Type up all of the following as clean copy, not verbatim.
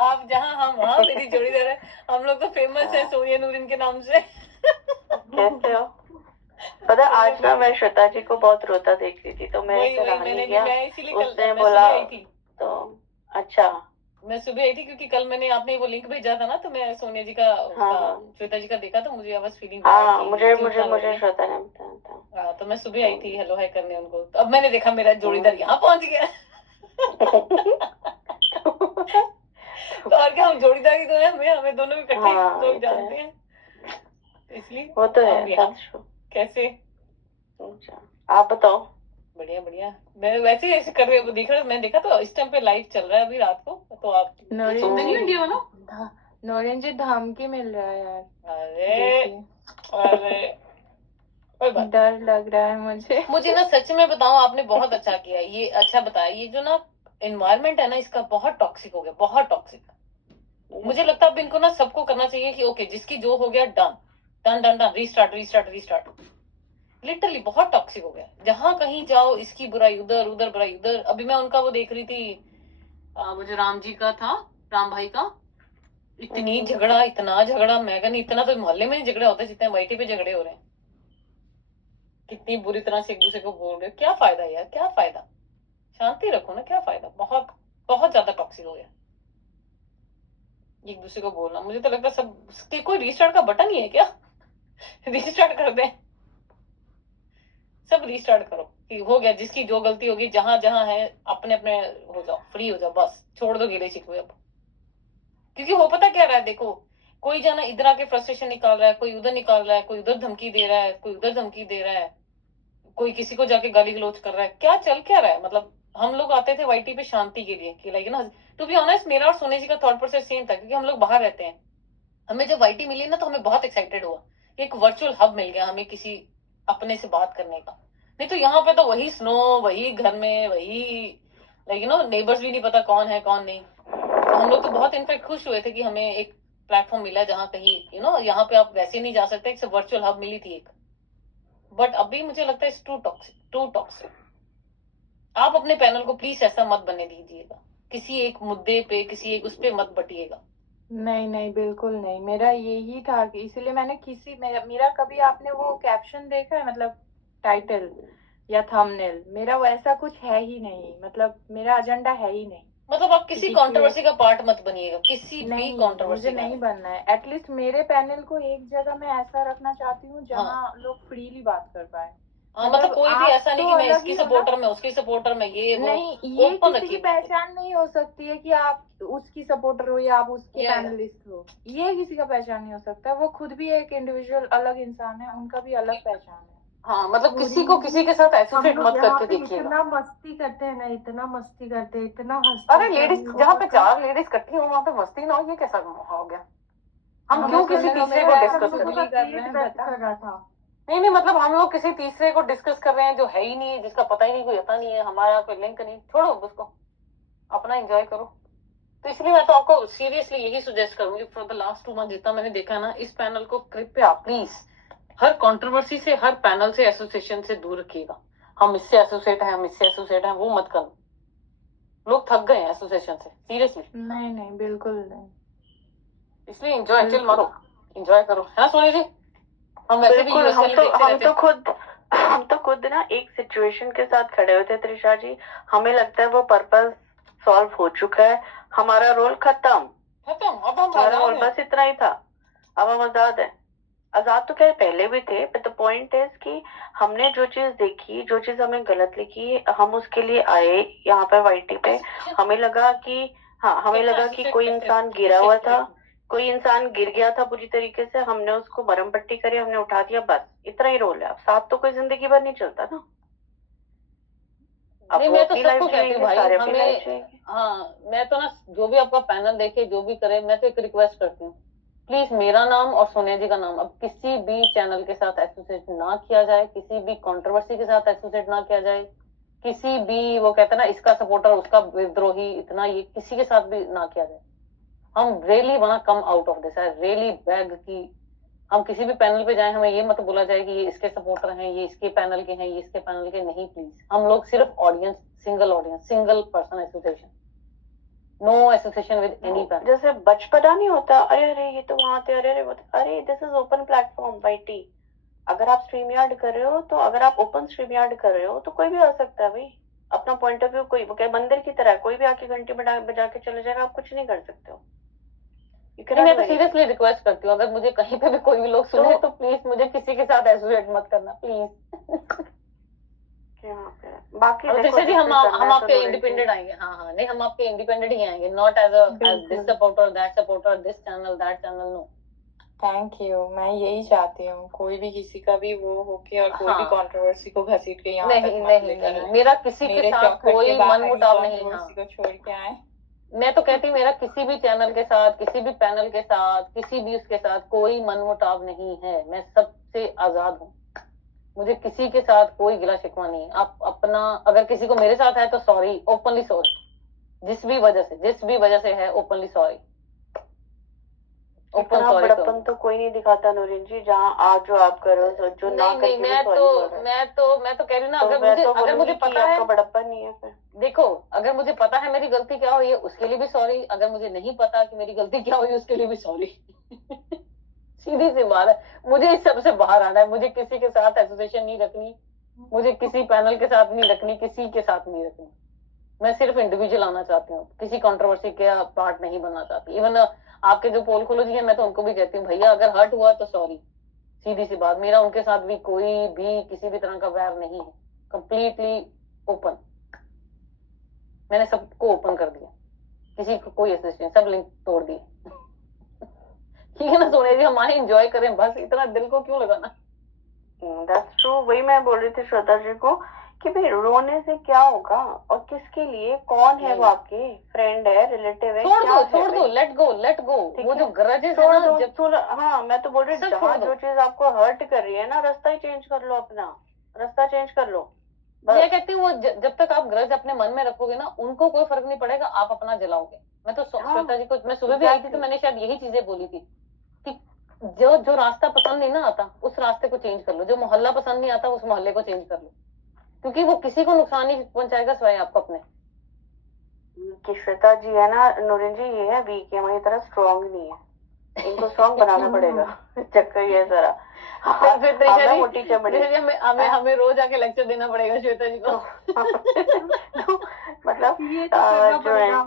आप जहाँ हम वहाँ मेरी जोड़ीदार है। हम लोग तो फेमस है सोनिया नूरिन के नाम से। कैसे हो? पता आज ना मैं श्वेता जी को बहुत रोता देख रही थी, तो मैं वही रहा मैंने नहीं भी, गया। मैं इसीलिए उसने मैं बोला सुबह आई थी। तो अच्छा, मैं सुबह आई थी क्योंकि कल मैंने आपने वो लिंक भेजा था ना, तो मैं सोनिया जी का हाँ श्वेता जी का देखा, तो मुझे आवाज फीलिंग हाँ, कि मुझे क्यों मुझे इतना रो रही मुझे है। श्वेता ने बताया था। हाँ, तो मैं सुबह आई थी हेलो हाय करने उनको, तो अब मैंने देखा मेरा जोड़ीदार यहाँ पहुंच गया। तो और क्या, हम जोड़ीदार ही तो है, हमें हमें दोनों इकट्ठे हाँ लोग ये तो जानते है, हैं, तो इसलिए वो तो है, अब यहाँ दैट्स ट्रू। कैसे। अच्छा, आप बताओ। बढ़िया बढ़िया। मैं वैसे ही ऐसे कर रही हूँ, देख रहा मैं देखा तो इस टाइम पे लाइव चल रहा है अभी रात को, तो आप सुनते नहीं हो जीवन। नोरिन जी धमकी मिल रहा है यार। अरे अरे कोई बात, डर लग रहा है मुझे ना सच में बताऊं, आपने बहुत अच्छा किया, ये अच्छा बताया। ये जो ना एनवायरमेंट है ना इसका बहुत टॉक्सिक हो गया, बहुत टॉक्सिक। मुझे लगता है अब इनको ना सबको करना चाहिए कि ओके जिसकी जो हो गया done done done done, restart restart restart. Literally बहुत टॉक्सिक हो गया, जहां कहीं जाओ इसकी बुराई उधर, उधर बुराई उधर। अभी मैं उनका वो देख रही थी, वो जो राम जी का था, राम भाई का, इतनी झगड़ा, इतना झगड़ा, मैं कहनी इतना तो मोहल्ले में नहीं झगड़े होते जितने वाईटी पे झगड़े हो रहे हैं। कितनी बुरी तरह से एक दूसरे को बोल रहे हो, क्या फायदा यार, क्या फायदा, शांति रखो ना, क्या फायदा। बहुत बहुत ज्यादा टॉक्सिक हो गया एक दूसरे को बोलना। मुझे तो लगता है सब कोई रीस्टार्ट का बटन ही है क्या? रीस्टार्ट कर दे, सब रीस्टार्ट करो कि हो गया, जिसकी जो गलती होगी जहां जहां है अपने अपने हो जाओ, फ्री हो जाओ, बस छोड़ दो गिले शिकवे अब। क्योंकि हो पता क्या रहा है, देखो कोई जाना इधर आके फ्रस्ट्रेशन निकाल रहा है, कोई उधर निकाल रहा है, कोई उधर धमकी दे रहा है, कोई उधर धमकी दे रहा है, कोई किसी को जाके गाली गलौज कर रहा है, क्या चल क्या रहा है। मतलब हम लोग आते थे वाईटी पे शांति के लिए कि लाइक ना, टू बी ऑनेस्ट मेरा और सोने जी का थॉट प्रोसेस सेम था, क्योंकि हम लोग बाहर रहते हैं। हमें जब वाईटी मिली ना तो हमें बहुत एक्साइटेड हुआ, एक वर्चुअल हब मिल गया हमें किसी अपने से बात करने का। नहीं तो यहाँ पे तो वही स्नो, वही घर में वही, लाइक नेबर्स भी नहीं पता कौन है कौन नहीं। तो हम लोग तो बहुत इनफेक्ट खुश हुए थे कि हमें एक प्लेटफॉर्म मिला जहाँ कहीं यहाँ पे आप वैसे नहीं जा सकते, एक वर्चुअल हब मिली थी एक। बट अभी मुझे लगता है टू टॉक्सिक, टू टॉक्सिक। आप अपने पैनल को प्लीज ऐसा मत बनने दीजिएगा, किसी एक मुद्दे पे किसी एक उस पे मत बटिएगा। नहीं नहीं बिल्कुल नहीं, मेरा यही था कि इसीलिए मैंने मेरा कभी आपने वो कैप्शन देखा है, मतलब टाइटल या थंबनेल, मेरा वैसा कुछ है ही नहीं, मतलब मेरा एजेंडा है ही नहीं। मतलब आप किसी कंट्रोवर्सी का पार्ट मत बनिएगा, किसी भी कंट्रोवर्सी मुझे नहीं बनना है। एटलीस्ट मेरे पैनल को एक जगह मैं ऐसा रखना चाहती हूँ जहाँ लोग फ्रीली बात कर पाए। मतलब कोई भी ऐसा नहीं कि मैं इसकी सपोर्टर में उसकी सपोर्टर में, ये वो नहीं, ये किसी की पहचान नहीं हो सकती है कि आप उसकी सपोर्टर हो या आप उसके पैनलिस्ट हो, ये किसी का पहचान नहीं हो सकता। वो खुद भी एक इंडिविजुअल अलग इंसान है, उनका भी अलग पहचान है। हाँ मतलब किसी को किसी के साथ एसोसिएट मत करके देखिएगा। इतना मस्ती करते हैं ना, इतना मस्ती करते हैं, इतना हंसते। अरे लेडीज जहाँ पे 4 लेडीज इकट्ठी हो वहाँ पे मस्ती ना हो, ये कैसा हो गया? हम क्यों किसी तीसरे को डिस्कस कर रहा था? नहीं मतलब हम लोग किसी तीसरे को डिस्कस कर रहे हैं जो है ही नहीं, जिसका पता ही नहीं, कोई आता नहीं है, हमारा कोई लिंक नहीं, छोड़ो उसको, अपना एंजॉय करो। तो इसलिए मैं तो आपको सीरियसली यही सजेस्ट करूंगी, फॉर द लास्ट 2 मंथ जितना मैंने देखा ना, इस पैनल को कृपया प्लीज हर कंट्रोवर्सी से, हर पैनल से, एसोसिएशन से दूर रखिएगा। हम इससे एसोसिएट है, हम इससे एसोसिएट है, वो मत करो। लोग थक गए हैं एसोसिएशन से, सीरियसली। नहीं नहीं बिल्कुल नहीं, इसलिए एंजॉय, चिल मारो, एंजॉय करो, है ना सोनी जी? हम वैसे भी हम तो खुद ना एक सिचुएशन के साथ खड़े हुए थे त्रिशा जी। हमें लगता है वो पर्पस सॉल्व हो चुका है, हमारा रोल खत्म, अब हम हमारा रोल बस इतना ही था, अब हम आजाद है। आजाद तो खैर पहले भी थे, बट द पॉइंट इज कि हमने जो चीज देखी, जो चीज हमें गलत लिखी, हम उसके लिए आए यहाँ पे वाईटी पे। हमें लगा कि कोई इंसान गिरा हुआ था, कोई इंसान गिर गया था बुरी तरीके से, हमने उसको मरहम पट्टी करी, हमने उठा दिया, बस इतना ही रोल है। अब साथ तो कोई जिंदगी भर नहीं चलता ना। नहीं मैं तो सबको कहती हूँ भाई, हमें मैं तो ना जो भी आपका पैनल देखे जो भी करे, मैं तो एक रिक्वेस्ट करती हूँ, प्लीज मेरा नाम और सोनिया जी का नाम अब किसी भी चैनल के साथ एसोसिएट ना किया जाए, किसी भी कंट्रोवर्सी के साथ एसोसिएट ना किया जाए, किसी भी वो कहते हैं ना इसका सपोर्टर उसका विद्रोही, इतना ये किसी के साथ भी ना किया जाए। हम really want come out of this, I really beg कि हम किसी भी पैनल पे जाए हमें ये मत बोला जाए कि ये इसके सपोर्टर हैं, ये इसके पैनल के हैं, ये इसके पैनल के नहीं। प्लीज हम लोग सिर्फ audience, single person association, no association with any panel. जैसे बचपना नहीं होता, अरे अरे ये तो वहां थे, अरे अरे अरे this is open platform YT. अगर आप स्ट्रीम यार्ड कर रहे हो तो, अगर आप ओपन स्ट्रीम यार्ड कर रहे हो तो कोई भी आ सकता है भाई, अपना पॉइंट ऑफ व्यू। कोई क्या मंदिर की तरह है, कोई भी आके घंटी बजा के चले जाएगा, आप कुछ नहीं कर सकते हो। You नहीं, cannot मैं do तो anything. सीरियसली रिक्वेस्ट करती हूँ, अगर मुझे कहीं पे भी कोई भी लोग सुने तो प्लीज मुझे किसी के साथ एसोसिएट मत करना प्लीज। यहाँ पे बाकी और देखो जैसे जी जिस हम भी करना हम है तो आपके नूरी इंडिपेंडेंट जी। आएंगे, हाँ हाँ, नहीं हम आपके इंडिपेंडेंट ही आएंगे, नॉट एज दिस बिल्कुल। Supporter that supporter this channel that channel, no. Thank you, मैं यही चाहती हूँ, कोई भी किसी का भी वो होके और कोई भी हाँ। कंट्रोवर्सी को घसीट के यहाँ नहीं तक मत नहीं लेकर नहीं, आए। मेरा किसी के मेरे साथ चौखट के कोई बाहर मन ही मुटाव नहीं। हाँ, कंट्रोवर्सी को छोड़ के आए। मैं तो कहती हूँ मेरा किसी भी चैनल के साथ, किसी भी पैनल के साथ, किसी भी उसके साथ कोई मनमुटाव नहीं है, मैं सबसे आजाद हूँ, मुझे किसी के साथ कोई गिला शिकवा नहीं है। आप अपना, अगर किसी को मेरे साथ है तो सॉरी, ओपनली सॉरी, जिस भी वजह से है, ओपनली सॉरी, ओपन इतना सॉरी। बड़प्पन तो कोई नहीं दिखाता नूरिन जी, जहाँ आज जो आप कर रहे हो, जो ना नहीं नहीं, करके भी सॉरी बोल रहे हो। मैं तो कह रही हूँ ना, तो मैं तो अगर बोलूंगी मुझे कि पता है, आपका बड़प्पन नहीं है फिर। देखो अगर मुझे पता है मेरी गलती क्या हुई है उसके लिए भी सॉरी, अगर मुझे नहीं पता कि मेरी गलती क्या हुई उसके लिए भी सॉरी। सीधी सी बात है, मुझे इस सब से बाहर आना है, मुझे किसी के साथ एसोसिएशन नहीं रखनी, मुझे किसी पैनल के साथ नहीं रखनी, किसी के साथ नहीं रखनी, मैं सिर्फ इंडिविजुअल आना चाहती हूँ, किसी कंट्रोवर्सी का पार्ट नहीं बनना चाहती। इवन आपके जो पोल खोलो जी है, मैं तो उनको भी कहती हूँ भैया अगर हर्ट हुआ तो सॉरी, सीधी सी बात, मेरा उनके साथ भी कोई भी किसी भी तरह का वैर नहीं है, कंप्लीटली ओपन, मैंने सबको ओपन कर दिया, किसी को कोई एसोसिएशन, सब लिंक तोड़ दिए। ठीक है ना सोनिया जी, हमारे एंजॉय करें बस, इतना दिल को क्यों लगाना। दैट्स ट्रू, वही मैं बोल रही थी श्वेता जी को कि भाई रोने से क्या होगा, और किसके लिए, कौन है वो, आपके फ्रेंड है, रिलेटिव है, छोड़ दो, लेट गो, वो जो ग्रजेस है ना, जब हाँ मैं तो बोल रही हूँ, जहाँ जो चीज आपको हर्ट कर रही है ना, रास्ता ही चेंज कर लो, अपना रास्ता चेंज कर लो। मैं कहती हूँ वो जब तक आप ग्रज अपने मन में रखोगे ना, उनको कोई फर्क नहीं पड़ेगा, आप अपना जलाओगे। मैं तो श्वेता जी को, मैं सुबह भी आई थी तो मैंने शायद यही चीजें बोली थी कि जो रास्ता पसंद नहीं ना आता उस रास्ते को चेंज कर लो, जो मोहल्ला पसंद नहीं आता उस मोहल्ले को चेंज कर लो, क्योंकि वो किसी को नुकसान नहीं पहुंचाएगा सिवाय आपको अपने। कि श्वेता जी है ना नूरिन जी, ये है वीक है, हमारी तरह स्ट्रॉन्ग नहीं है, इनको स्ट्रॉन्ग बनाना पड़ेगा। चक्कर ये है सारा। मोटी चमड़ी, हमें रोज आके लेक्चर देना पड़ेगा श्वेता जी को। मतलब ये तो करना जो है पड़ेगा।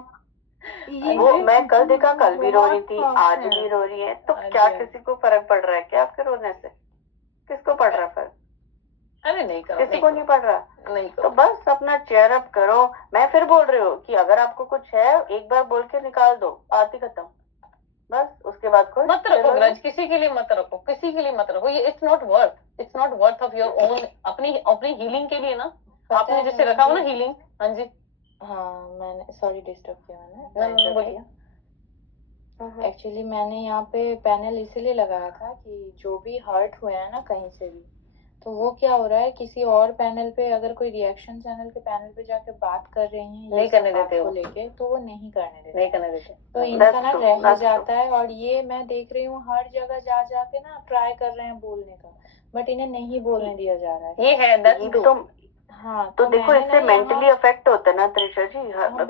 वो मैं कल देखा, कल भी रो रही थी, बहुत आज है। भी रो रही है, तो क्या किसी को फर्क पड़ रहा है क्या आपके रोने से? किसको पड़ रहा है फर्क? अरे नहीं करो, किसी को नहीं पड़ रहा। नहीं तो करो। बस अपना चेयर अप करो। मैं फिर बोल रही हूँ कि अगर आपको कुछ है एक बार बोल के निकाल दो, बात ही खत्म, बस उसके बाद कोई मत रखो ग्रज, किसी के लिए मत रखो, किसी के लिए मत रखो, ये it's not worth of your own, अपनी हीलिंग के लिए ना, आपने जैसे रखा हो ना हीलिंग। हाँ जी, हाँ मैंने, सॉरी डिस्टर्ब किया नहीं, बोलिए। मैंने। एक्चुअली मैंने यहाँ पे पैनल इसीलिए लगाया था कि जो भी हर्ट हुए हैं ना कहीं से भी, तो वो क्या हो रहा है, किसी और पैनल पे अगर कोई रिएक्शन चैनल के पैनल पे जाके बात कर रही हैं नहीं करने देते को वो, लेके, तो वो नहीं करने देते, नहीं करने देते। तो इनका ना रह जाता है। और ये मैं देख रही हूँ हर जगह जा जाके ना ट्राई कर रहे हैं बोलने का, बट इन्हें नहीं बोलने दिया जा रहा है। ये है हाँ तो देखो इससे मेंटली अफेक्ट होता है ना त्रिशा जी,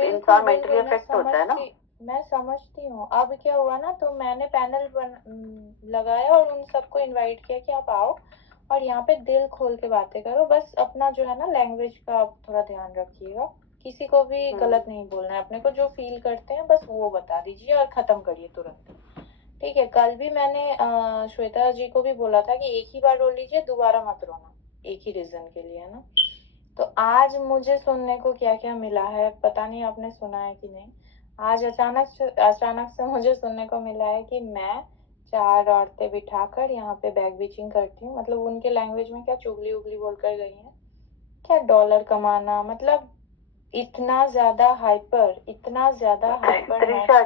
इंसान मेंटली अफेक्ट होता है ना। मैं समझती हूँ। अब क्या हुआ ना, तो मैंने पैनल लगाया और उन सबको इनवाइट किया कि आप आओ और यहाँ पे दिल खोल के बातें करो, बस अपना जो है ना लैंग्वेज का आप थोड़ा ध्यान रखिएगा, किसी को भी गलत नहीं बोलना है, अपने को जो फील करते हैं बस वो बता दीजिए और खत्म करिए तुरंत, ठीक है। कल भी मैंने श्वेता जी को भी बोला था कि एक ही बार रो लीजिए, दोबारा मत रोना, एक ही रीजन के लिए, है ना। तो आज मुझे सुनने को क्या क्या मिला है पता नहीं, आपने सुना है कि नहीं। आज अचानक से मुझे सुनने को मिला है कि मैं 4 औरतें बिठाकर यहाँ पे बैग बीचिंग करती हूँ, मतलब उनके लैंग्वेज में क्या चुगली उगली बोलकर गई हैं, क्या डॉलर कमाना, मतलब इतना ज्यादा हाइपर त्रिशा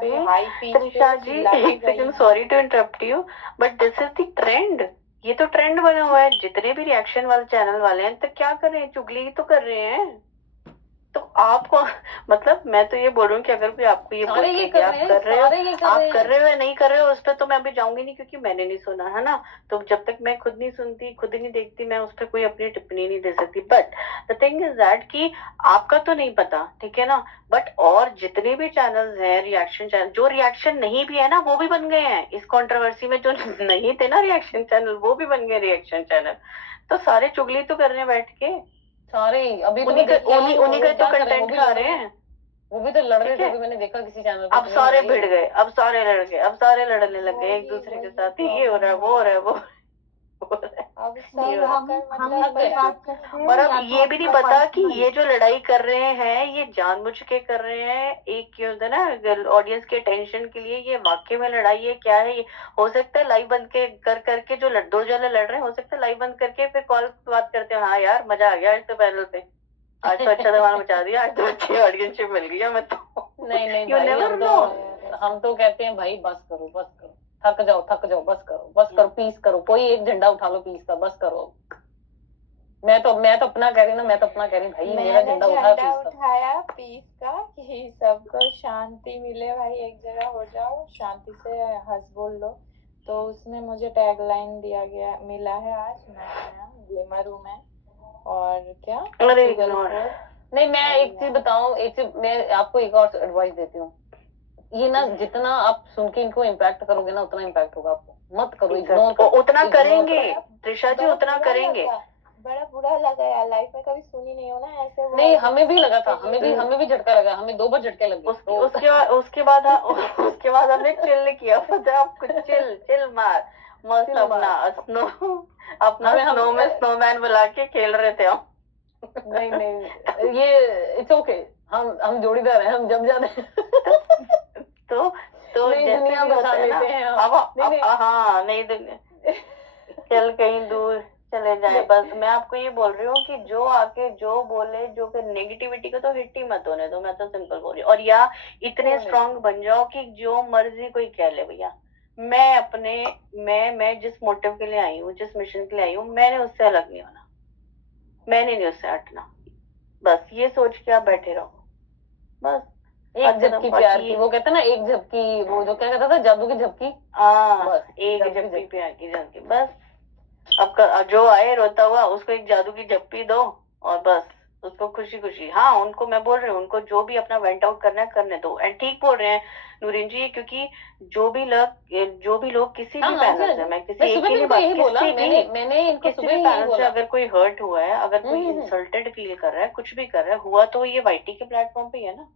जी एक second, sorry to interrupt you, but this is the trend, ये तो ट्रेंड बना हुआ है। जितने भी रिएक्शन वाले चैनल वाले हैं तो क्या कर रहे हैं, चुगली तो कर रहे हैं। तो आपको मतलब मैं तो ये बोल रही हूँ कि अगर कोई आपको ये सारे बोल ये के कि कर आप रहे हैं, कर रहे हो, सारे ये कर आप रहे कर हैं। रहे हो या नहीं कर रहे हो, उस पर तो मैं अभी जाऊंगी नहीं, क्योंकि मैंने नहीं सुना है ना। तो जब तक मैं खुद नहीं सुनती, खुद ही नहीं देखती, मैं उस पर कोई अपनी टिप्पणी नहीं दे सकती। But the thing is that कि आपका तो नहीं पता, ठीक है ना, बट और जितने भी चैनल्स हैं रिएक्शन चैनल, जो रिएक्शन नहीं भी है ना वो भी बन गए हैं इस कंट्रोवर्सी में। जो नहीं थे ना रिएक्शन चैनल, वो भी बन गए रिएक्शन चैनल। तो सारे चुगली तो कर रहे हैं बैठ के, सारे अभी तो उन्हीं मैं के देख रही उन्हीं हूँ, उन्हीं वो के तो क्या कर रहे हैं, वो कंटेंट भी खा लड़ रहे रहे हैं। हैं। वो भी तो लड़ रहे ठीक थे, है, अभी मैंने देखा किसी चैनल पे अब इतनी सारे लड़ाई भिड़ हुई। गए, अब सारे लड़ गए, अब सारे लड़ने लग गए एक वही दूसरे के वही साथ, ये हो प्रॉब्लम रहा है, हो वो हो रहा रहा है, है। वो हो रहा है, अब ये सब हो रहा है। आकर हम मतलब इस पे पता बात नहीं करते क्यों। हैं और अब या तो ये भी नहीं अपना पता कि पर्सनल। ये जो लड़ाई कर रहे हैं ये जानबूझ के कर रहे हैं, एक क्या होता है ना ऑडियंस के टेंशन के लिए, ये वाकई में लड़ाई है क्या है ये। हो सकता है लाइव बंद के कर करके जो दो जने लड़ रहे हैं, हो सकता है लाइव बंद करके फिर कॉल पे बात करते हैं, हाँ यार मजा आ गया आज तो पैनल पे, आज तो अच्छा धमाल मचा दिया, आज तो अच्छी ऑडियंसशिप मिल गई हमें तो। नहीं नहीं यू भाई, नेवर नो। हम तो कहते हैं भाई बस करो, बस करो, थक जाओ, थक जाओ, बस करो, बस करो, पीस करो, कोई एक झंडा उठा लो पीस का, बस करो। मैं तो अपना कह रही हूँ ना, मैं तो अपना कह रही हूँ भाई, मेरा मैंने झंडा उठाया झंडा पीस का। उठाया पीस का कि सबको शांति मिले भाई, एक जगह हो जाओ, शांति से हंस बोल लो। तो उसमें मुझे टैगलाइन दिया गया मिला है आज, नया गेमर हूँ मैं। और क्या अरे गूगल इग्नोर। फोर। नहीं, मैं एक चीज बताऊं, एक चीज मैं आपको एक और एडवाइस देती हूँ। ये ना जितना आप सुन के इनको इम्पैक्ट करोगे ना, उतना इम्पैक्ट होगा आपको। मत करो, इग्नोर करो, उतना ignore करेंगे करो। त्रिशा जी, बड़ा उतना बुरा करेंगे। लगा, बड़ा बुरा लगा यार, लाइफ में कभी सुनी नहीं हो ना ऐसे नहीं, वर्ड। हमें भी लगा था, हमें भी झटका लगा, हमें 2 बार झटके लगे उसके उसके बाद उसके बाद हमने चिल किया, पता है आपको, चिल चिल मार मस्त चिल अपना स्नो, अपना हमें हम स्नो में स्नोमैन बुला के खेल रहे थे हम। नहीं नहीं, ये इट्स ओके, हम जोड़ीदार हैं, हम जम जाते हैं। तो तो नई जैसे दुनिया भी बसा होता है ना, लेते हैं हम। अब नहीं नहीं, हाँ नहीं दुनिया, चल कहीं दूर चले जाए। बस मैं आपको ये बोल रही हूँ कि जो आके जो बोले, जो फिर नेगेटिविटी को तो हिट ही मत होने दो, मैं तो सिंपल बोल रही हूँ। और या इतने स्ट्रांग बन जाओ कि जो मर्जी कोई कह ले भैया, मैं अपने मैं जिस मोटिव के लिए आई हूँ, जिस मिशन के लिए आई हूँ, मैंने उससे अलग नहीं होना, मैंने नहीं उससे हटना। बस ये सोच के आप बैठे रहो, बस। एक झपकी प्यार की, वो कहते हैं ना एक झपकी, वो जो क्या कहता था, जादू की झपकी। हाँ, बस एक जादू की झप्पी झपकी। प्यार की झपकी, बस। अब जो आए रोता हुआ उसको एक जादू की झप्पी दो, और बस उसको खुशी खुशी, हाँ उनको मैं बोल रही हूँ, उनको जो भी अपना वेंट आउट करना है करने दो। एंड ठीक बोल रहे हैं नूरिन जी, क्योंकि जो भी लोग किसी हाँ भी हाँ जी, पैनल हाँ से, जी। मैं किसी मैं एक सुबह की भी नहीं इनको बात, यही बोला, किसी मैंने इनको किसी सुबह भी ही यही पैनल से बोला। अगर कोई हर्ट हुआ है, अगर कोई हम्म। इंसल्टेड फील कर रहा है, कुछ भी कर रहा है, हुआ तो ये वाईटी के प्लेटफॉर्म पे ही है ना।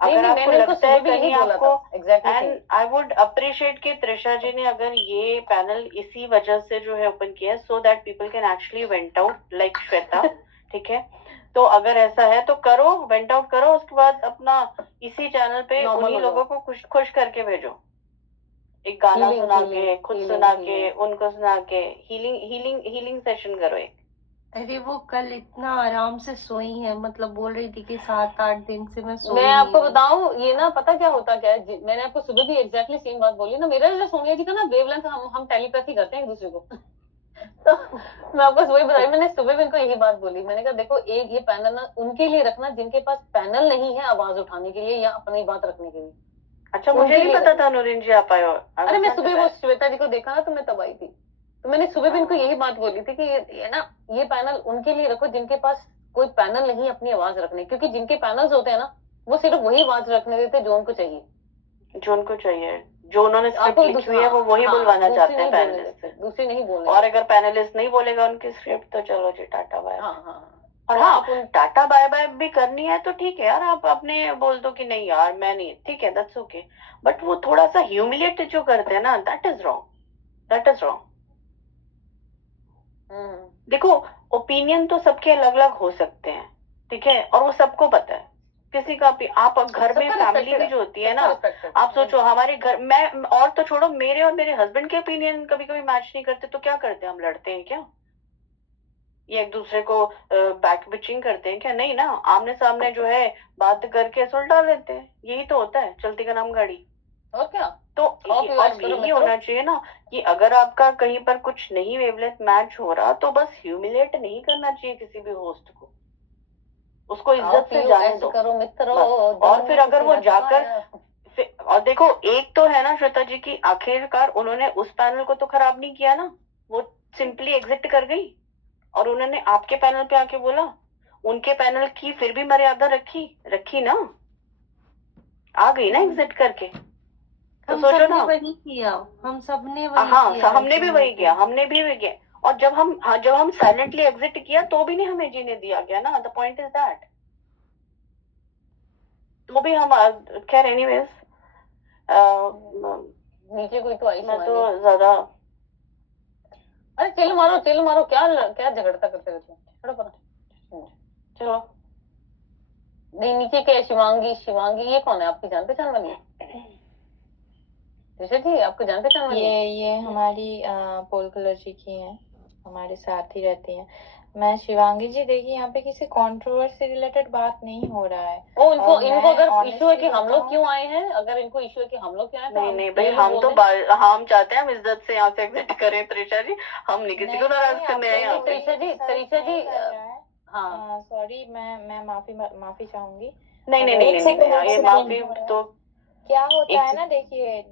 नहीं अगर नहीं, आपको मैंने इनको लगता सुबह है भी यही कहीं बोला आपको, था, exactly same. And I would appreciate कि त्रिशा जी ने अगर ये पैनल इसी वजह से जो है ओपन किया है, so that people can actually went out like Shweta, ठीक है। तो अगर ऐसा है तो करो, वेंट आउट करो, उसके बाद अपना इसी चैनल पे Normal उन्हीं हो जाओ। लोगों को खुश करके भेजो, एक गाना Healing, सुना healing, के, खुद healing, सुना के, healing। उनको सुना के, हीलिंग सेशन करो एक। अरे वो कल इतना आराम से सोई है, मतलब बोल रही थी कि 7-8 दिन से मैं सोई मैं नहीं आपको हूँ। बताऊं, ये ना पता क्या होता क्या है, मैंने आपको सुबह भी एग्जैक्टली सेम बात बोली ना, मेरा जो सोनिया जी का ना वेवलेंथ, हम टेलीपैथी करते हैं एक दूसरे को। तो मैं आपको सुबह बताई, मैंने सुबह भी इनको यही बात बोली, मैंने कहा देखो, एक ये पैनल ना उनके लिए रखना जिनके पास पैनल नहीं है आवाज उठाने के लिए या अपनी बात रखने के लिए। अच्छा, मुझे उनके नहीं लिए पता रखना। था नूरिन जी आप आए हो। अरे मैं सुबह वो श्वेता जी को देखा ना, तो मैं तब आई थी। तो मैंने सुबह भी इनको हाँ। यही बात बोली थी कि ये ना, ये पैनल उनके लिए रखो जिनके पास कोई पैनल नहीं है अपनी आवाज रखने, क्योंकि जिनके पैनल्स होते हैं ना, वो सिर्फ वही आवाज रखने देते जो उनको चाहिए, जो उनको चाहिए, जो उन्होंने स्क्रिप्ट आपको लिखी हुई है वो वही बुलवाना चाहते हैं पैनलिस्ट से। दूसरी नहीं बोलने और देते। अगर पैनलिस्ट नहीं बोलेगा उनकी स्क्रिप्ट, तो चलो जी टाटा बाय। हाँ हाँ। और तो हाँ, आप टाटा बाय बाय भी करनी है तो ठीक है यार, आप अपने बोल दो कि नहीं यार मैं नहीं, ठीक है, दैट्स ओके। बट वो थोड़ा सा ह्यूमिलिएट जो करते हैं ना, that is wrong, that is wrong. देखो, ओपिनियन तो सबके अलग अलग हो सकते हैं, ठीक है, और वो सबको पता है, किसी का भी। आप घर में फैमिली भी जो होती है ना, आप सोचो हमारे घर, मैं और तो छोड़ो, मेरे और मेरे हस्बैंड के ओपिनियन कभी कभी मैच नहीं करते, तो क्या करते हैं हम, लड़ते हैं क्या, ये एक दूसरे को बैक बिचिंग करते हैं क्या? नहीं ना, आमने सामने जो है बात करके सुलझा लेते हैं, यही तो होता है, चलती का नाम गाड़ी। और क्या। तो और यही होना चाहिए ना कि अगर आपका कहीं पर कुछ नहीं वेवलेंथ मैच हो रहा, तो बस ह्यूमिलेट नहीं करना चाहिए किसी भी होस्ट को, उसको इज्जत से जाने दो करो मित्रों। बस। और फिर अगर वो जाकर और देखो, एक तो है ना श्वेता जी की आखिरकार उन्होंने उस पैनल को तो खराब नहीं किया ना, वो सिंपली एग्जिट कर गई और उन्होंने आपके पैनल पे आके बोला, उनके पैनल की फिर भी मर्यादा रखी ना, आ गई ना एग्जिट करके। तो हम सोचो सबने ना, वही किया, हम सबने वही हाँ किया हमने भी वही किया, हमने भी वही किया। और जब हम साइलेंटली एग्जिट किया तो भी नहीं हमें जीने दिया गया ना, द पॉइंट इज दैट। तो भी हम खैर एनीवेज, नीचे कोई तो आई मैं तो सुनाई। ज्यादा अरे चिल मारो, क्या क्या झगड़ता करते रहते हो, छोड़ो परा। चलो। नहीं नीचे क्या है, शिवांगी ये कौन है, आपकी जान पहचान वाली है? ऋषा जी आपको जान पहचान वाली है? ये हमारी पोल कलर जी की हैं, हमारे साथ ही रहती हैं। मैं शिवांगी जी, देखिए यहाँ पे किसी कंट्रोवर्सी रिलेटेड बात नहीं हो रहा है। ओ इनको और इनको मैं अगर इशू है कि honestly हम लोग बताऊं, क्यों आए हैं, अगर इनको इशू है कि हम लोग क्यों आए तो नहीं हम नहीं भाई, clearly हम बोल तो दें। हम चाहते हैं हम इज्जत से यहाँ से एग्जिट करें त्रिशा जी, हम नहीं किसी को नाराज नहीं, करने आए यहाँ पे। त्रिशा जी हाँ सॉरी, मैं माफी चाहूंगी। नहीं नहीं अगर नहीं नहीं, ये माफी तो क्या होता एक है ना, देखिए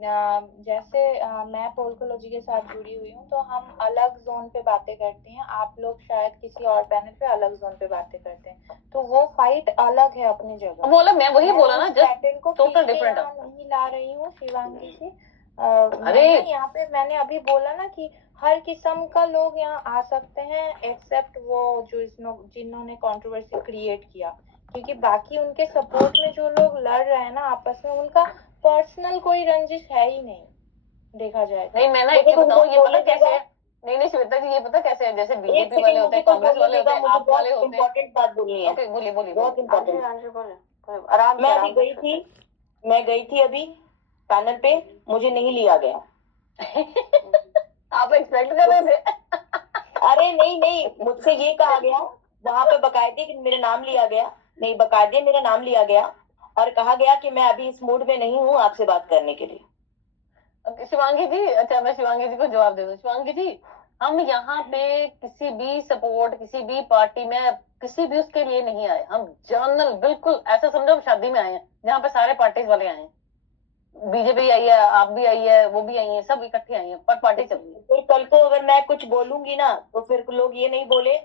जैसे मैं पोलकोलॉजी के साथ जुड़ी हुई हूँ, तो हम अलग जोन पे बातें करते हैं, आप लोग शायद किसी और पैनल पे अलग जोन पे बातें करते हैं, तो वो फाइट अलग है अपनी जगह। बोला, मैं वही बोला ना, उस जस्ट पैटर्न को total खींच के different है। यहाँ नहीं ला रही हूँ शिवांगी जी। अरे यहाँ पे मैंने अभी बोला ना कि हर किस्म का लोग यहाँ आ सकते हैं, एक्सेप्ट वो जो जिन्होंने कंट्रोवर्सी क्रिएट किया, क्योंकि बाकी उनके सपोर्ट में जो लोग लड़ रहे हैं ना आपस में, उनका पर्सनल कोई रंजिश है ही नहीं, देखा जाए तो। नहीं मैं ना एक बताऊँ, ये पता कैसे है, नहीं श्वेता जी ये पता कैसे है, जैसे बीजेपी वाले होते हैं, कांग्रेस वाले होते हैं, आप वाले होते हैं। इम्पोर्टेंट बात बोलनी है। ओके बोलिए बहुत इम्पोर्टेंट। हाँ जी बोले आराम मैं से, अभी आराम गई से। थी, मैं गई थी अभी पैनल पे, मुझे नहीं लिया गया। आप एक्सपेक्ट कर रहे थे? अरे नहीं, मुझसे ये कहा गया, वहां पे बकायदे कि मेरा नाम लिया गया, नहीं बकायदे मेरा नाम लिया गया और कहा गया कि मैं अभी इस मूड में नहीं हूँ आपसे बात करने के लिए। शिवांगी जी, अच्छा मैं शिवांगी जी को जवाब दे दूं। शिवांगी जी, हम यहाँ पे किसी भी सपोर्ट, किसी भी पार्टी में, किसी भी उसके लिए नहीं आए, हम जनरल बिल्कुल ऐसा समझो हम शादी में आए हैं, जहाँ पे सारे पार्टीज वाले आए हैं, बीजेपी आई है, आप भी आई है, वो भी आई है, सब इकट्ठे आई है, पर पार्टी चल रही है। फिर कल को अगर मैं कुछ बोलूंगी ना, तो फिर लोग ये नहीं बोले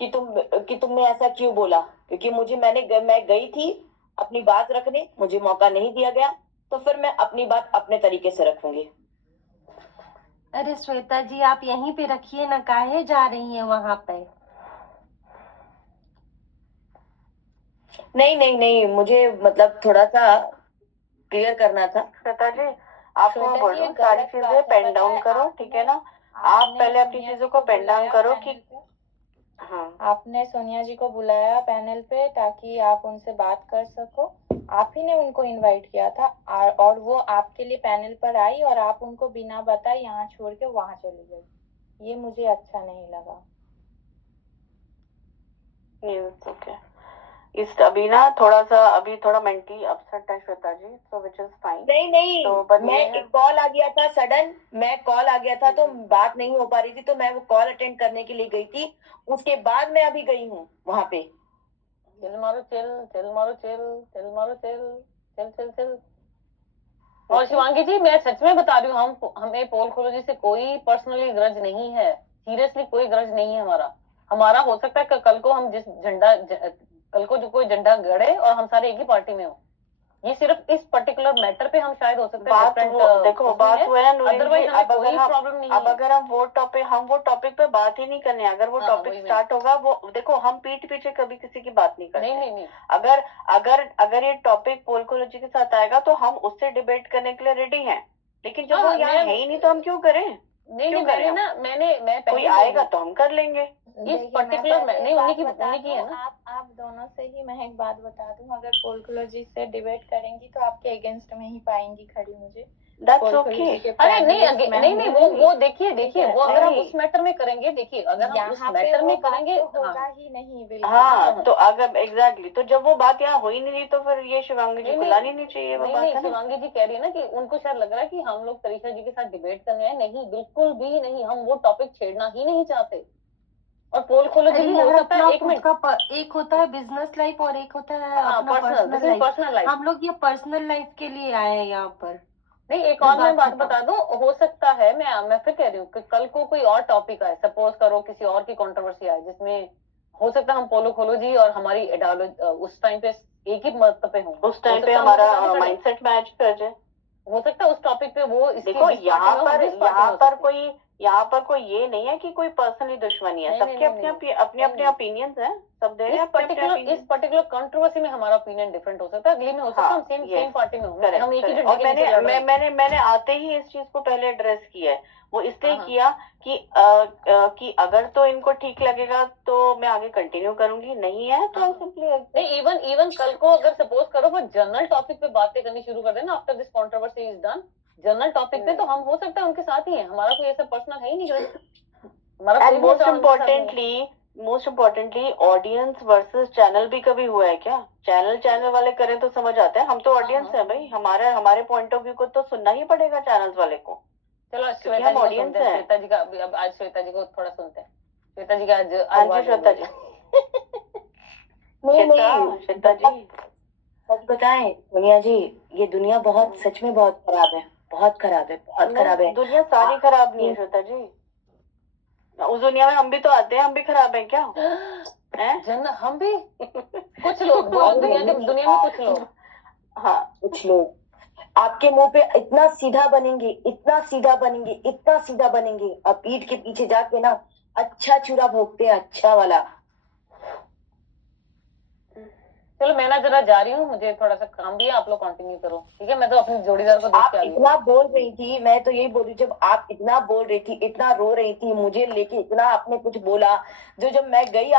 कि तुमने ऐसा क्यों बोला, क्योंकि मैं गई थी अपनी बात रखने, मुझे मौका नहीं दिया गया, तो फिर मैं अपनी बात अपने तरीके से रखूंगी। अरे श्वेता जी आप यहीं पे रखिए ना, काहे जा रही हैं वहां पे? नहीं, मुझे मतलब थोड़ा सा क्लियर करना था। श्वेता जी आपको मैं बोल रही हूँ, सारी चीजें पेन डाउन करो, ठीक है ना, आप पहले अपनी चीजों को पेन डाउन करो कि हाँ। आपने सोनिया जी को बुलाया पैनल पे ताकि आप उनसे बात कर सको, आप ही ने उनको इनवाइट किया था, और वो आपके लिए पैनल पर आई और आप उनको बिना बताए यहाँ छोड़ के वहां चली गई, ये मुझे अच्छा नहीं लगा। ओके, अभी ना थोड़ा मेंटली अपसेट है श्वेता जी, सो विच इज फाइन। नहीं तो बस मैं एक कॉल आ गया था सडन, कॉल आ गया था तो बात नहीं हो पा रही थी, तो मैं वो कॉल अटेंड करने के लिए गई थी, उसके बाद मैं अभी गई हूँ वहां पे। चिल मारो चिल। और शिवांगी जी मैं सच में बता रही हूँ, हमें पोलकोलॉजी से कोई पर्सनली ग्रज नहीं है, सीरियसली कोई ग्रज नहीं है हमारा हो सकता है कल को हम कल को जो कोई झंडा गड़े और हम सारे एक ही पार्टी में हो, ये सिर्फ इस पर्टिकुलर मैटर पे हम शायद हो सकते हैं बात देखो बात हुआ है नूरिन जी, अब कोई प्रॉब्लम नहीं अब है। अगर हम वो टॉपिक पे बात ही नहीं करने, अगर वो हाँ, टॉपिक वही स्टार्ट होगा, वो देखो हम पीठ पीछे कभी किसी की बात नहीं करते। नहीं अगर ये टॉपिक पोलकोलॉजी के साथ आएगा तो हम उससे डिबेट करने के लिए रेडी हैं, लेकिन जब वो यहाँ है ही नहीं तो हम क्यों करें? मैं कोई आएगा तो हम कर लेंगे। इस पर्टिकुलर नहीं उन्हीं की है ना। आप दोनों से ही मैं एक बात बता दूं, अगर पोलकोलॉजी से डिबेट करेंगी तो आपके अगेंस्ट में ही पाएंगी खड़ी मुझे। That's okay। अरे नहीं वो देखिए वो अगर हम उस मैटर में करेंगे, देखिए अगर हम उस मैटर में करेंगे होगा ही नहीं, बिल्कुल। हाँ तो अगर एग्जैक्टली, तो जब वो बात यहाँ हो ही नहीं रही तो फिर ये शिवांगी जी को लानी नहीं चाहिए वो बात, है ना। शिवांगी जी कह रही है ना कि उनको शायद लग रहा है कि हम लोग तरीशा जी के साथ डिबेट करने आए, नहीं बिल्कुल भी नहीं, हम वो टॉपिक छेड़ना ही नहीं चाहते। और पोल खोलो जी, हो यार सकता अपना है एक खुद मिनट, का एक होता है बिजनेस लाइफ और एक होता है हाँ अपना personal, this personal is life. Personal life. हम लोग ये पर्सनल लाइफ के लिए आए हैं यहाँ पर। नहीं, एक बस और मैं बात खत्म। बता दूं, हो सकता है मैं फिर कह रही हूँ कि कल को कोई और टॉपिक आए, सपोज करो किसी और की कंट्रोवर्सी आए जिसमें हो सकता है हम पोलो खोलो जी और हमारी उस टाइम पे एक ही मत पे हों, उस टाइम हो पे सकता है हमारा हमारे साथ ही माइंडसेट मैच कर जाए। हो सकता है उस टॉपिक पे वो इसके देखो इस पार्टी में हो, हम इस पार्टी में हो सकते हैं। यहाँ पर कोई ये नहीं है कि कोई पर्सनली दुश्मनी है, नहीं, सबके नहीं, अपने नहीं, अपने अपने नहीं, अपने नहीं। ओपिनियंस हैं, सब दे रहे इस हैं अपने अपने पर्टिकुलर ओपिनियन। कंट्रोवर्सी में हमारा ओपिनियन डिफरेंट हो सकता है, अगली में हो सकता है हम सेम पार्टी में होंगे, हम एक ही करेक्ट। झंडे और के नीचे लड़ रहे हैं। मैंने आते ही इस चीज को पहले एड्रेस किया है, वो इसलिए हाँ, किया कि अगर तो इनको ठीक लगेगा तो मैं आगे कंटिन्यू करूंगी, नहीं है तो हाँ। सिंपली नहीं, इवन कल को अगर सपोज करो वो जनरल टॉपिक पे बातें करनी शुरू कर देना, after this controversy is done, general topic पे, तो हम हो सकता है उनके साथ ही हैं, हमारा कोई ऐसा पर्सनल है ही नहीं, हमारा एंड कोई most importantly audience versus channel भी कभी हुआ है क्या? चैनल वाले करें तो समझ आता है, हम तो ऑडियंस हाँ। है भाई, हमारे पॉइंट ऑफ व्यू को तो सुनना ही पड़ेगा चैनल्स वाले को। चलो क्योंकि श्वेता हम जी को audience सुनते हैं, हैं। श्वेता जी का अब आज श्वेता जी को थोड़ा सुनते हैं, श्वेता जी का आज हाँ जी श्वेता जी। श्वेता जी सच बताएं सोनिया जी, ये दुनिया बहुत सच में बहुत खराब है, बहुत खराब है, बहुत खराब है। दुनिया सारी खराब नहीं है श्वेता जी, उस दुनिया में हम भी तो आते हैं, हम भी खराब हैं क्या? हैं? हम भी कुछ लोग बोलो, दुनिया में कुछ लोग, हाँ कुछ लोग आपके मुंह पे इतना सीधा बनेंगे, इतना सीधा बनेंगे, इतना सीधा बनेंगे, और पीठ के पीछे जाके ना अच्छा चूरा भोगते हैं, अच्छा वाला। चलो मैं ना जरा जा रही हूँ, मुझे थोड़ा सा काम भी है, आप लोग कंटिन्यू करो, ठीक है? मैं तो अपनी जोड़ीदार को देख आप के आ रही हूँ। इतना बोल रही थी, मैं तो यही बोल रही, जब आप इतना बोल रही थी, इतना रो रही थी, मुझे लेके इतना आपने कुछ बोला, जो जब मैं गई